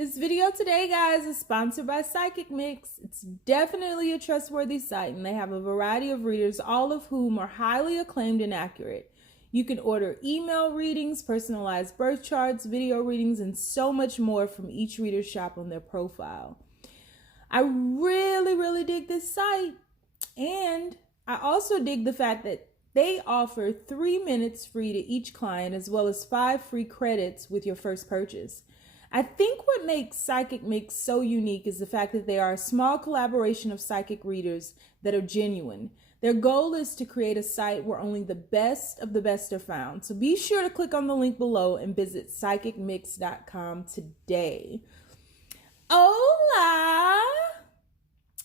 This video today, guys, is sponsored by Psychic Mix. It's definitely a trustworthy site, and they have a variety of readers, all of whom are highly acclaimed and accurate. You can order email readings, personalized birth charts, video readings, and so much more from each reader's shop on their profile. I really dig this site, and I also dig the fact that they offer 3 minutes free to each client, as well as 5 free credits with your first purchase. I think what makes Psychic Mix so unique is the fact that they are a small collaboration of psychic readers that are genuine. Their goal is to create a site where only the best of the best are found. So be sure to click on the link below and visit psychicmix.com today. Hola!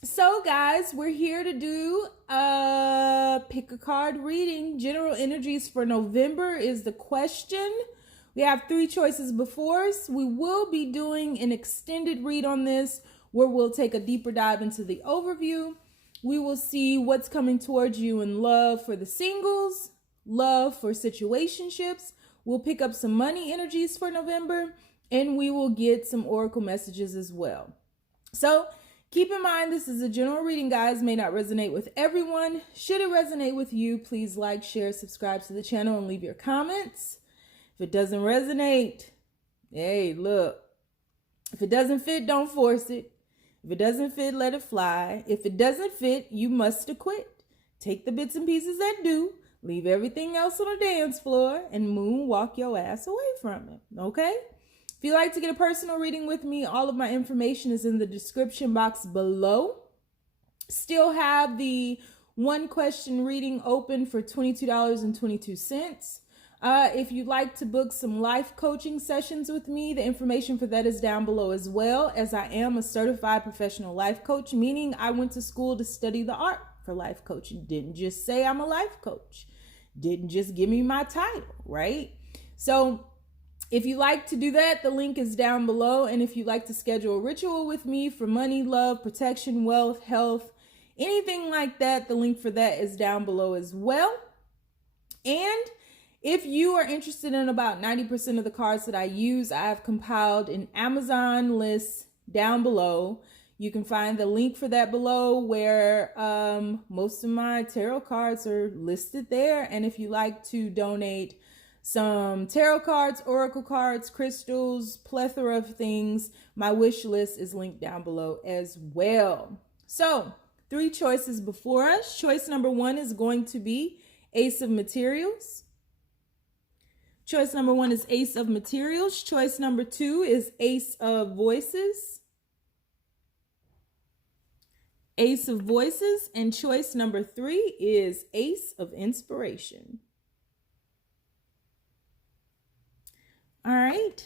So guys, we're here to do a pick a card reading. General energies for November is the question. We have 3 choices before us. We will be doing an extended read on this where we'll take a deeper dive into the overview. We will see what's coming towards you in love for the singles, love for situationships. We'll pick up some money energies for November, and we will get some oracle messages as well. So keep in mind, this is a general reading, guys. May not resonate with everyone. Should it resonate with you, please like, share, subscribe to the channel, and leave your comments. If it doesn't resonate, hey, look. If it doesn't fit, don't force it. If it doesn't fit, let it fly. If it doesn't fit, you must acquit. Take the bits and pieces that do, leave everything else on the dance floor, and moonwalk your ass away from it, okay? If you'd like to get a personal reading with me, all of my information is in the description box below. Still have the 1 question reading open for $22.22. If you'd like to book some life coaching sessions with me, the information for that is down below as well, as I am a certified professional life coach, meaning I went to school to study the art for life coaching. Didn't just say I'm a life coach. Didn't just give me my title, right? So if you like to do that, the link is down below. And if you'd like to schedule a ritual with me for money, love, protection, wealth, health, anything like that, the link for that is down below as well. And if you are interested in about 90% of the cards that I use, I have compiled an Amazon list down below. You can find the link for that below, where most of my tarot cards are listed there. And if you like to donate some tarot cards, oracle cards, crystals, plethora of things, my wish list is linked down below as well. So 3 choices before us. Choice number 1 is going to be Ace of Materials. Choice number 1 is Ace of Materials. Choice number 2 is Ace of Voices. Ace of Voices. And choice number 3 is Ace of Inspiration. All right.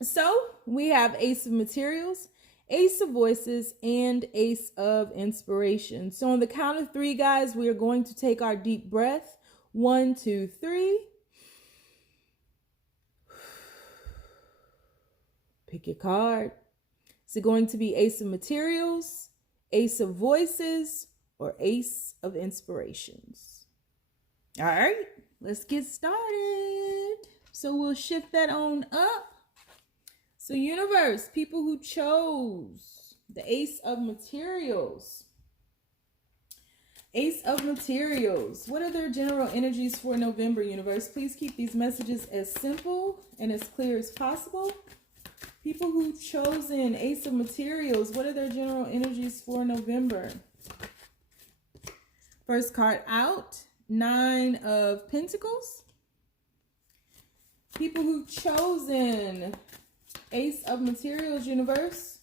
So we have Ace of Materials, Ace of Voices, and Ace of Inspiration. So on the count of 3, guys, we are going to take our deep breath. 1, 2, 3. Pick your card. Is it going to be Ace of Materials, Ace of Voices, or Ace of Inspirations? All right, let's get started. So we'll shift that on up. So universe, people who chose the Ace of Materials. Ace of Materials. What are their general energies for November, universe? Please keep these messages as simple and as clear as possible. People who've chosen Ace of Materials, what are their general energies for November? First card out, 9 of Pentacles. People who've chosen Ace of Materials, universe,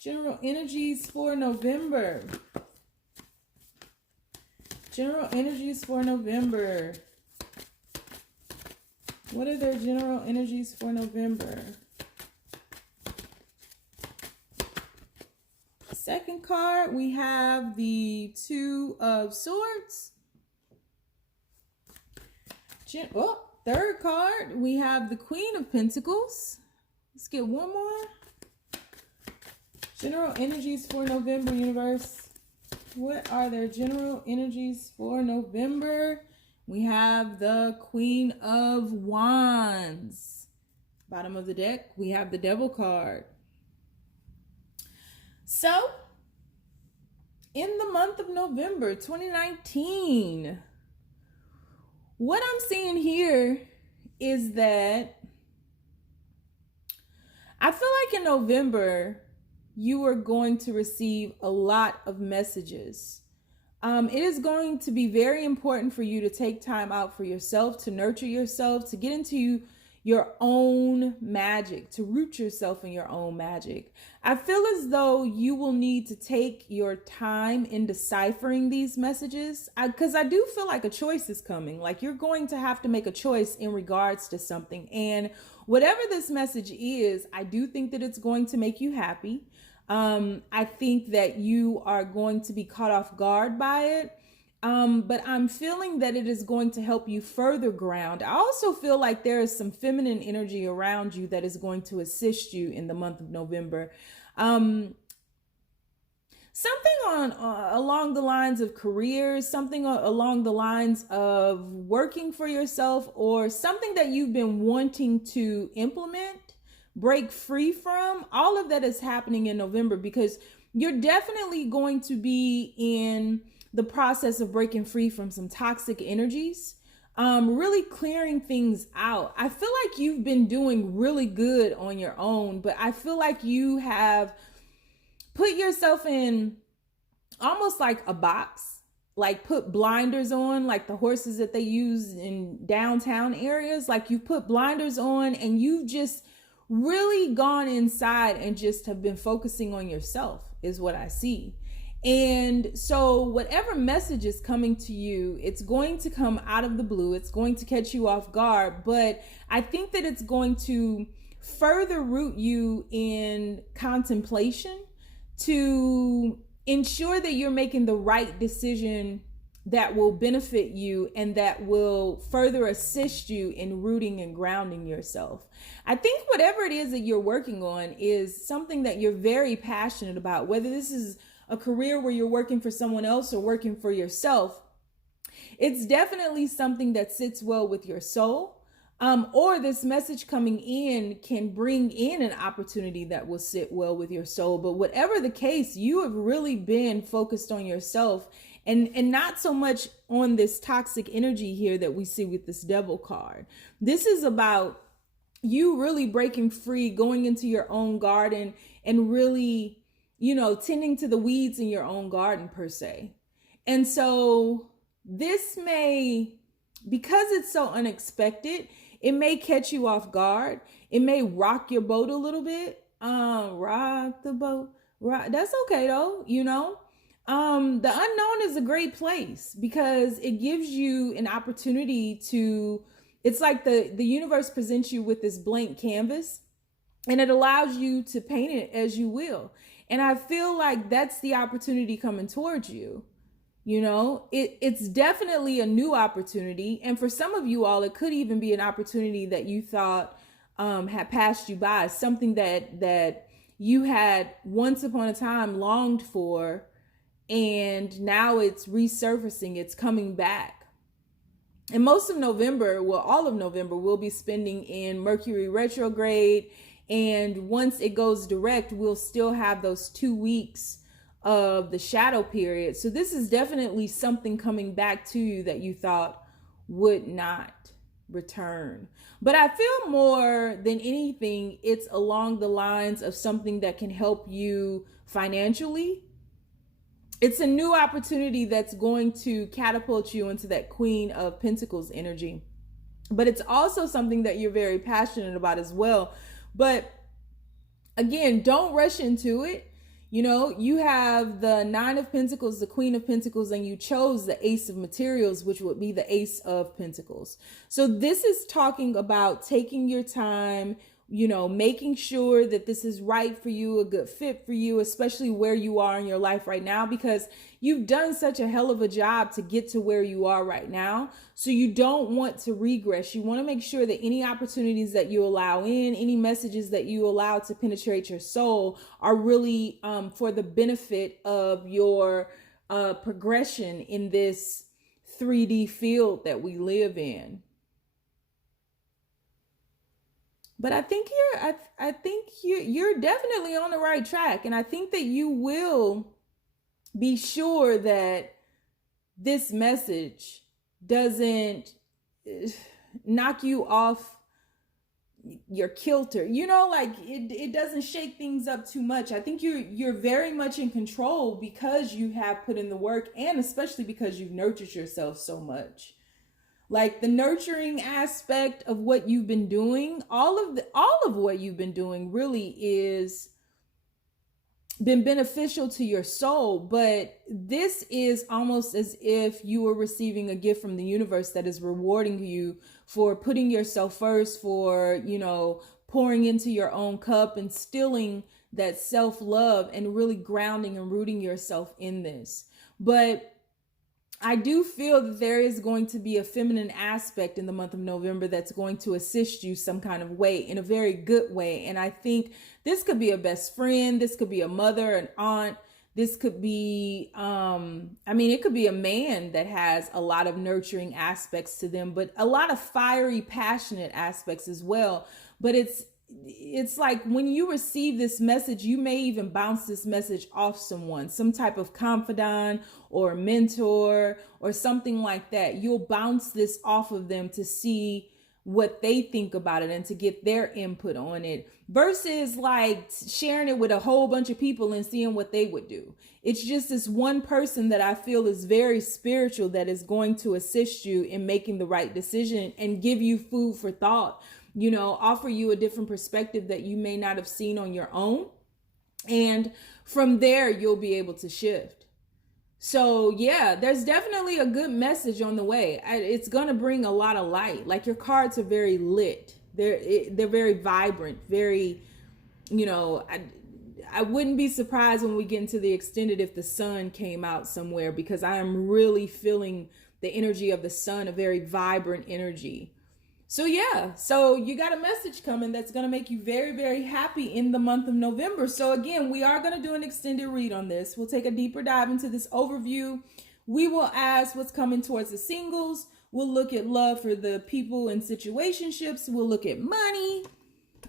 general energies for November. General energies for November. What are their general energies for November? Second card, we have the 2 of Swords. Third card, we have the Queen of Pentacles. Let's get one more. General energies for November, universe. What are their general energies for November? We have the Queen of Wands. Bottom of the deck, we have the Devil card. So, in the month of November 2019, what I'm seeing here is that I feel like in November, you are going to receive a lot of messages. It is going to be very important for you to take time out for yourself, to nurture yourself, to get into your own magic, to root yourself in your own magic. I feel as though you will need to take your time in deciphering these messages, because I do feel like a choice is coming. Like you're going to have to make a choice in regards to something. And whatever this message is, I do think that it's going to make you happy. I think that you are going to be caught off guard by it. But I'm feeling that it is going to help you further ground. I also feel like there is some feminine energy around you that is going to assist you in the month of November. Something along the lines of careers, something along the lines of working for yourself, or something that you've been wanting to implement, break free from. All of that is happening in November because you're definitely going to be in the process of breaking free from some toxic energies, really clearing things out. I feel like you've been doing really good on your own, but I feel like you have put yourself in almost like a box, like put blinders on, like the horses that they use in downtown areas. Like you put blinders on and you've just really gone inside and just have been focusing on yourself is what I see. And so whatever message is coming to you, it's going to come out of the blue. It's going to catch you off guard, but I think that it's going to further root you in contemplation to ensure that you're making the right decision that will benefit you and that will further assist you in rooting and grounding yourself. I think whatever it is that you're working on is something that you're very passionate about, whether this is a career where you're working for someone else or working for yourself. It's definitely something that sits well with your soul. Or this message coming in can bring in an opportunity that will sit well with your soul. But whatever the case, you have really been focused on yourself and not so much on this toxic energy here that we see with this Devil card. This is about you really breaking free, going into your own garden and really, tending to the weeds in your own garden per se. And so this may, because it's so unexpected, it may catch you off guard. It may rock your boat a little bit. Rock the boat. That's okay though, The unknown is a great place because it gives you an opportunity to, it's like the universe presents you with this blank canvas and it allows you to paint it as you will. And I feel like that's the opportunity coming towards you. It's definitely a new opportunity. And for some of you all, it could even be an opportunity that you thought had passed you by, something that you had once upon a time longed for, and now it's resurfacing, it's coming back. And most of November, well, all of November, we'll be spending in Mercury retrograde. And once it goes direct, we'll still have those 2 weeks of the shadow period. So this is definitely something coming back to you that you thought would not return. But I feel more than anything, it's along the lines of something that can help you financially. It's a new opportunity that's going to catapult you into that Queen of Pentacles energy. But it's also something that you're very passionate about as well. But again, don't rush into it. You have the Nine of Pentacles, the Queen of Pentacles, and you chose the Ace of Materials, which would be the Ace of Pentacles. So this is talking about taking your time, making sure that this is right for you, a good fit for you, especially where you are in your life right now, because you've done such a hell of a job to get to where you are right now. So you don't want to regress. You want to make sure that any opportunities that you allow in, any messages that you allow to penetrate your soul are really for the benefit of your progression in this 3D field that we live in. But I think you're definitely on the right track, and I think that you will be sure that this message doesn't knock you off your kilter, like it doesn't shake things up too much. I think you're very much in control because you have put in the work, and especially because you've nurtured yourself so much. Like the nurturing aspect of what you've been doing, all of what you've been doing really is been beneficial to your soul. But this is almost as if you were receiving a gift from the universe that is rewarding you for putting yourself first, for, pouring into your own cup, and instilling that self-love and really grounding and rooting yourself in this. But I do feel that there is going to be a feminine aspect in the month of November that's going to assist you some kind of way, in a very good way. And I think this could be a best friend. This could be a mother, an aunt. This could be, it could be a man that has a lot of nurturing aspects to them, but a lot of fiery, passionate aspects as well. But it's like when you receive this message, you may even bounce this message off someone, some type of confidant or mentor or something like that. You'll bounce this off of them to see what they think about it and to get their input on it, versus like sharing it with a whole bunch of people and seeing what they would do. It's just this one person that I feel is very spiritual that is going to assist you in making the right decision and give you food for thought, offer you a different perspective that you may not have seen on your own. And from there, you'll be able to shift. So yeah, there's definitely a good message on the way. It's going to bring a lot of light. Like your cards are very lit. They're very vibrant, very, I wouldn't be surprised when we get into the extended if the sun came out somewhere, because I am really feeling the energy of the sun, a very vibrant energy. So yeah, so you got a message coming that's going to make you very, very happy in the month of November. So again, we are going to do an extended read on this. We'll take a deeper dive into this overview. We will ask what's coming towards the singles. We'll look at love for the people in situationships. We'll look at money,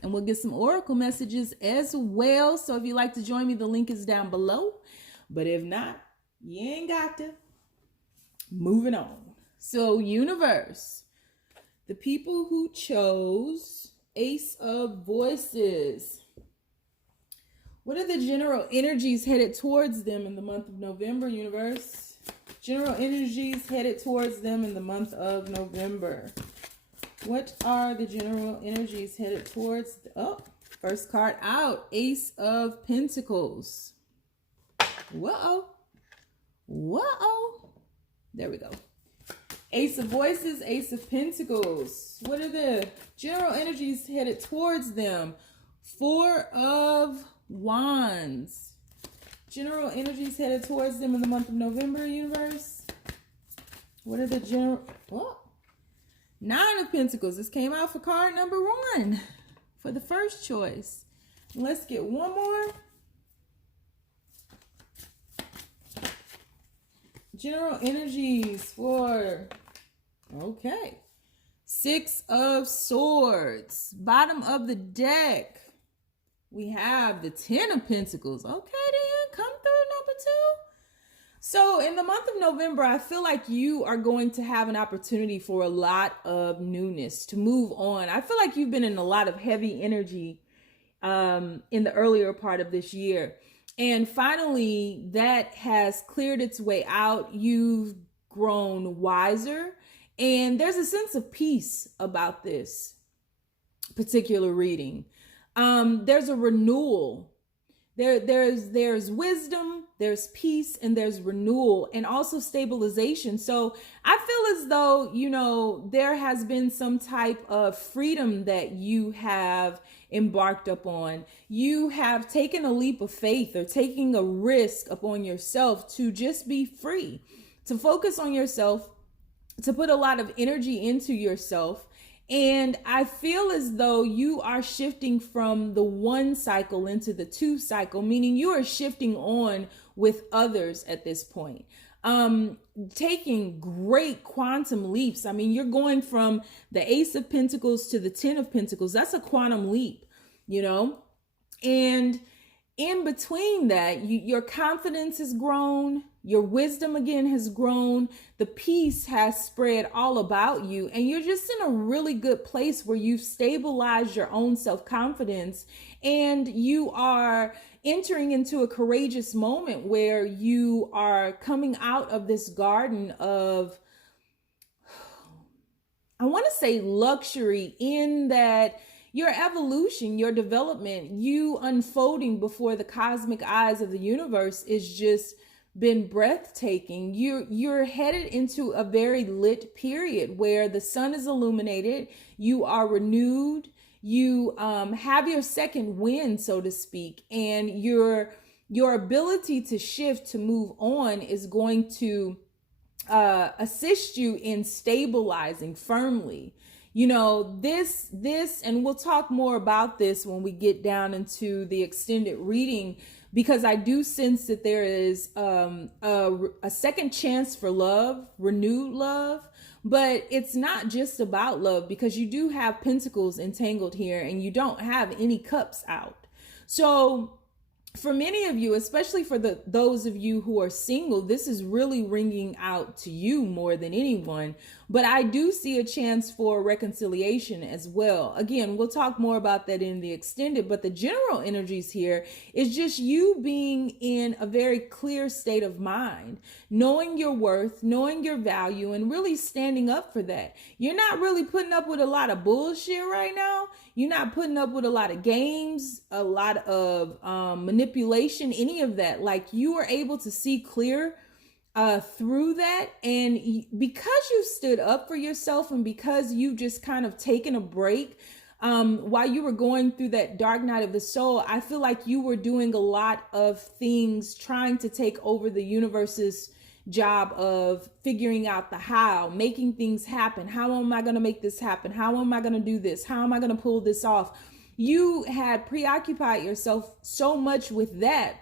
and we'll get some oracle messages as well. So if you'd like to join me, the link is down below. But if not, you ain't got to. Moving on. So universe. The people who chose Ace of Voices. What are the general energies headed towards them in the month of November, universe? General energies headed towards them in the month of November. What are the general energies headed towards? First card out. Ace of Pentacles. Whoa. There we go. Ace of Voices, Ace of Pentacles. What are the general energies headed towards them? Four of Wands. General energies headed towards them in the month of November, universe. What are the general... Nine of Pentacles. This came out for card number 1 for the first choice. Let's get one more. General energies for... Okay. Six of Swords. Bottom of the deck. We have the 10 of Pentacles. Okay, then. Come through, number 2. So in the month of November, I feel like you are going to have an opportunity for a lot of newness, to move on. I feel like you've been in a lot of heavy energy in the earlier part of this year. And finally, that has cleared its way out. You've grown wiser. And there's a sense of peace about this particular reading. There's a renewal. There's wisdom, there's peace, and there's renewal, and also stabilization. So I feel as though, there has been some type of freedom that you have embarked upon. You have taken a leap of faith, or taking a risk upon yourself to just be free, to focus on yourself, to put a lot of energy into yourself. And I feel as though you are shifting from the 1 cycle into the 2 cycle, meaning you are shifting on with others at this point. taking great quantum leaps. I mean, you're going from the Ace of Pentacles to the Ten of Pentacles. That's a quantum leap, you know? And in between that, your confidence has grown, your wisdom again has grown, the peace has spread all about you, and you're just in a really good place where you've stabilized your own self-confidence, and you are entering into a courageous moment where you are coming out of this garden of, I want to say, luxury, in that your evolution, your development, you unfolding before the cosmic eyes of the universe is just been breathtaking. You're headed into a very lit period where the sun is illuminated, you are renewed, you have your second wind, so to speak, and your ability to shift, to move on, is going to assist you in stabilizing firmly. You know, this, and we'll talk more about this when we get down into the extended reading, because I do sense that there is a second chance for love, renewed love, but it's not just about love, because you do have pentacles entangled here and you don't have any cups out. So for many of you, especially for those of you who are single, this is really ringing out to you more than anyone. But I do see a chance for reconciliation as well. Again, we'll talk more about that in the extended, but the general energies here is just you being in a very clear state of mind, knowing your worth, knowing your value, and really standing up for that. You're not really putting up with a lot of bullshit right now. You're not putting up with a lot of games, a lot of manipulation, any of that. Like, you are able to see clear through that. And because you stood up for yourself, and because you just kind of taken a break while you were going through that dark night of the soul, I feel like you were doing a lot of things, trying to take over the universe's job of figuring out the how, making things happen. How am I going to make this happen? How am I going to do this? How am I going to pull this off? You had preoccupied yourself so much with that.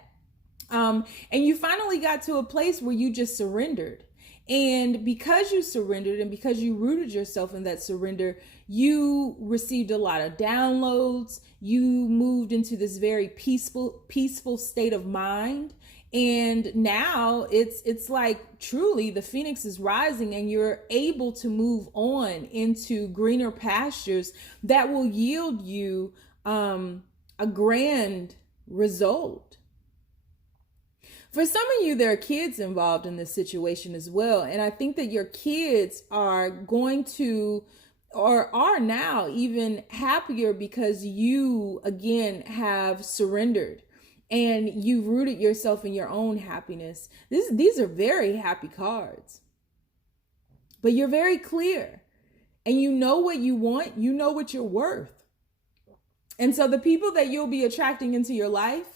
And you finally got to a place where you just surrendered. And because you surrendered, and because you rooted yourself in that surrender, you received a lot of downloads. You moved into this very peaceful state of mind. And now it's like truly the phoenix is rising, and you're able to move on into greener pastures that will yield you a grand result. For some of you, there are kids involved in this situation as well. And I think that your kids are going to, or are now even happier, because you, again, have surrendered. And you've rooted yourself in your own happiness. These are very happy cards. But you're very clear. And you know what you want. You know what you're worth. And so the people that you'll be attracting into your life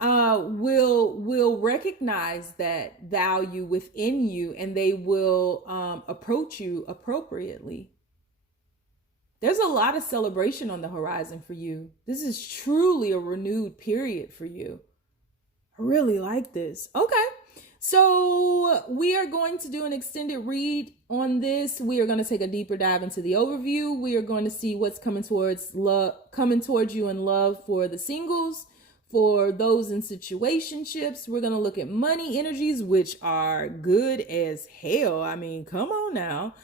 will recognize that value within you, and they will approach you appropriately. There's a lot of celebration on the horizon for you. This is truly a renewed period for you. I really like this. Okay, so we are going to do an extended read on this. We are going to take a deeper dive into the overview. We are going to see what's coming towards you in love for the singles, for those in situationships. We're going to look at money energies, which are good as hell. I mean, come on now.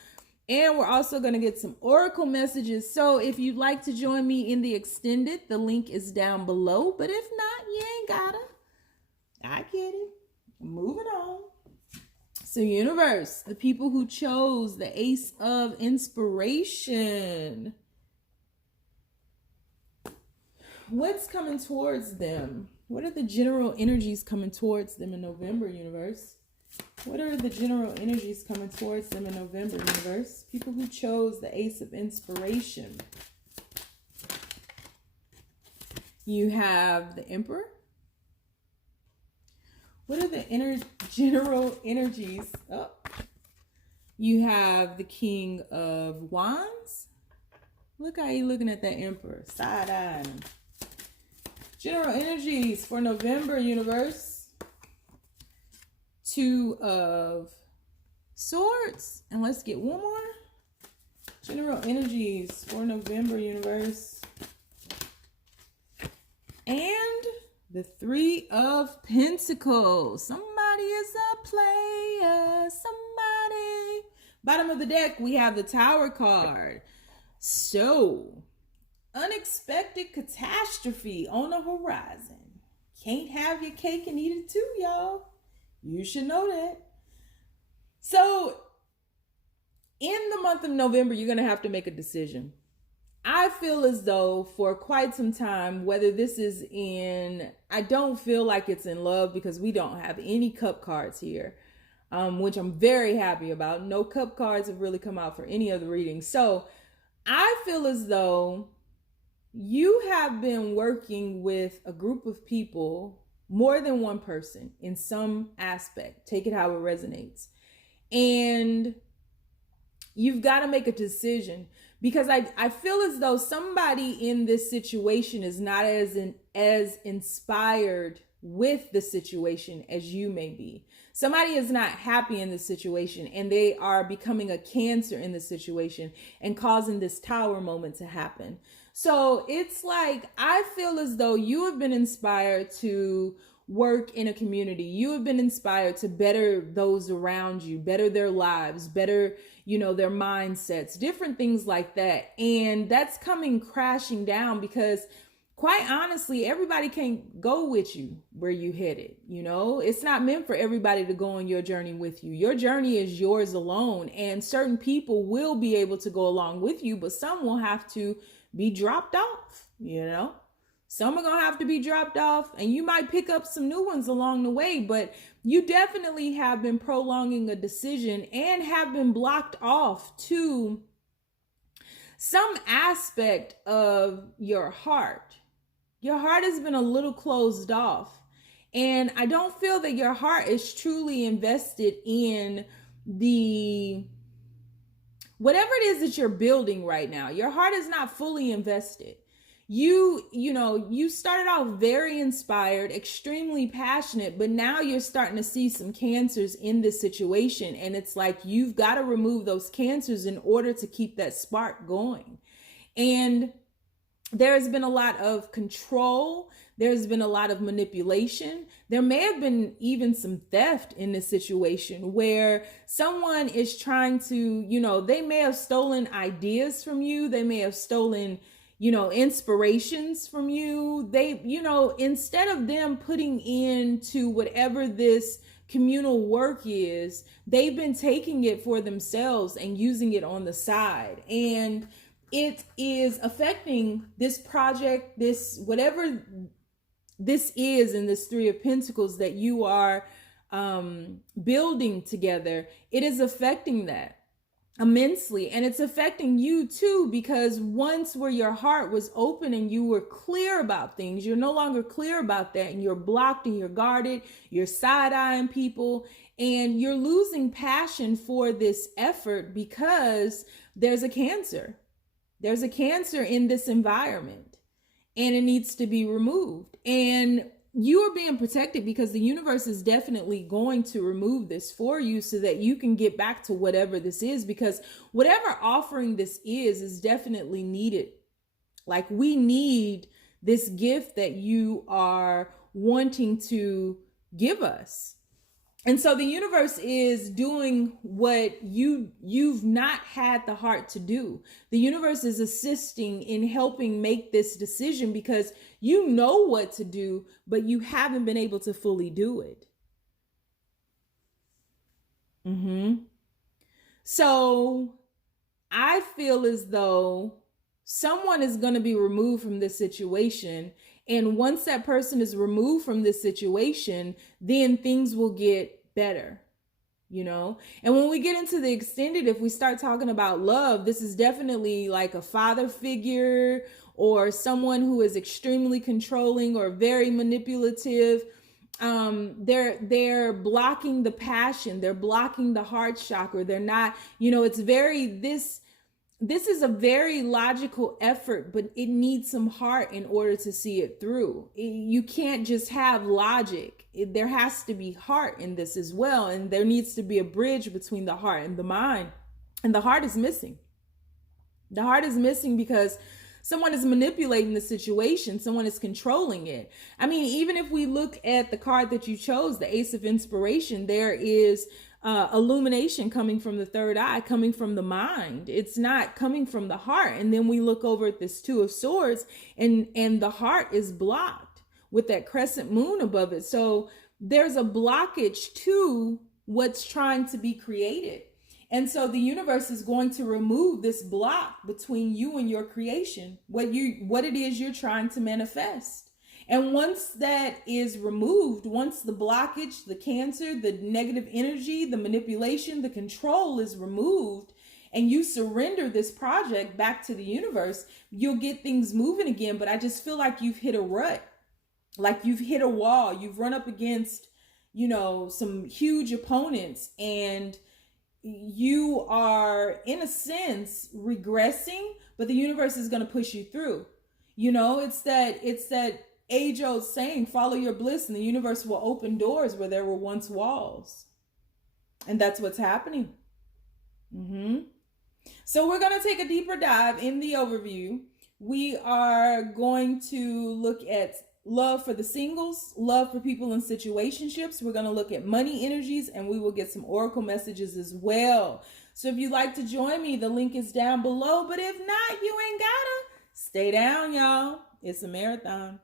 And we're also going to get some oracle messages. So if you'd like to join me in the extended, the link is down below. But if not, you ain't gotta. I get it. Moving on. So universe, the people who chose the Ace of Inspiration. What's coming towards them? What are the general energies coming towards them in November, universe? What are the general energies coming towards them in November, universe? People who chose the Ace of Inspiration. You have the Emperor. What are the general energies? Oh. You have the King of Wands. Look how you looking at that Emperor. Side-eyeing him. General energies for November, universe. Two of Swords. And let's get one more. General energies for November, universe. And the Three of Pentacles. Somebody is a player. Somebody. Bottom of the deck, we have the Tower card. So, unexpected catastrophe on the horizon. Can't have your cake and eat it too, y'all. You should know that. So, in the month of November, you're going to have to make a decision. I feel as though for quite some time, whether this is in, I don't feel like it's in love because we don't have any cup cards here, which I'm very happy about. No cup cards have really come out for any of the readings. So I feel as though you have been working with a group of people, more than one person in some aspect. Take it how it resonates. And you've got to make a decision, because I feel as though somebody in this situation is not as inspired with the situation as you may be. Somebody is not happy in this situation, and they are becoming a Cancer in the situation and causing this Tower moment to happen. So it's like, I feel as though you have been inspired to work in a community. You have been inspired to better those around you, better their lives, better, their mindsets, different things like that. And that's coming crashing down because, quite honestly, everybody can't go with you where you headed. It's not meant for everybody to go on your journey with you. Your journey is yours alone, and certain people will be able to go along with you, but some will have to be dropped off, Some are going to have to be dropped off, and you might pick up some new ones along the way, but you definitely have been prolonging a decision and have been blocked off to some aspect of your heart. Your heart has been a little closed off, and I don't feel that your heart is truly invested in whatever it is that you're building right now. Your heart is not fully invested. You started off very inspired, extremely passionate, but now you're starting to see some cancers in this situation. And it's like, you've got to remove those cancers in order to keep that spark going. And there has been a lot of control. There's been a lot of manipulation. There may have been even some theft in this situation where someone is trying to, they may have stolen ideas from you. They may have stolen, inspirations from you. They, instead of them putting into whatever this communal work is, they've been taking it for themselves and using it on the side. And it is affecting this project, this, whatever this is in this Three of Pentacles that you are building together. It is affecting that immensely, and it's affecting you too, because once where your heart was open and you were clear about things, you're no longer clear about that, and you're blocked and you're guarded, you're side-eyeing people, and you're losing passion for this effort because there's a cancer. There's a cancer in this environment, and it needs to be removed. And you are being protected because the universe is definitely going to remove this for you so that you can get back to whatever this is, because whatever offering this is definitely needed. Like, we need this gift that you are wanting to give us. And so the universe is doing what you've not had the heart to do. The universe is assisting in helping make this decision because you know what to do, but you haven't been able to fully do it. So I feel as though someone is going to be removed from this situation. And once that person is removed from this situation, then things will get better, And when we get into the extended, if we start talking about love, this is definitely like a father figure or someone who is extremely controlling or very manipulative. They're blocking the passion. They're blocking the heart chakra. They're not, it's very, this this is a very logical effort, but it needs some heart in order to see it through. You can't just have logic. There has to be heart in this as well. And there needs to be a bridge between the heart and the mind. And the heart is missing. The heart is missing because someone is manipulating the situation. Someone is controlling it. I mean, even if we look at the card that you chose, the Ace of Inspiration, there is illumination coming from the third eye, coming from the mind. It's not coming from the heart. And then we look over at this Two of Swords, and the heart is blocked with that crescent moon above it. So there's a blockage to what's trying to be created. And so the universe is going to remove this block between you and your creation, what it is you're trying to manifest. And once that is removed, once the blockage, the cancer, the negative energy, the manipulation, the control is removed, and you surrender this project back to the universe, you'll get things moving again. But I just feel like you've hit a rut, like you've hit a wall. You've run up against, some huge opponents, and you are, in a sense, regressing, but the universe is going to push you through. It's that age-old saying, follow your bliss, and the universe will open doors where there were once walls. And that's what's happening. So we're going to take a deeper dive in the overview. We are going to look at love for the singles, love for people in situationships. We're going to look at money energies, and we will get some oracle messages as well. So if you'd like to join me, the link is down below. But if not, you ain't gotta. Stay down, y'all. It's a marathon.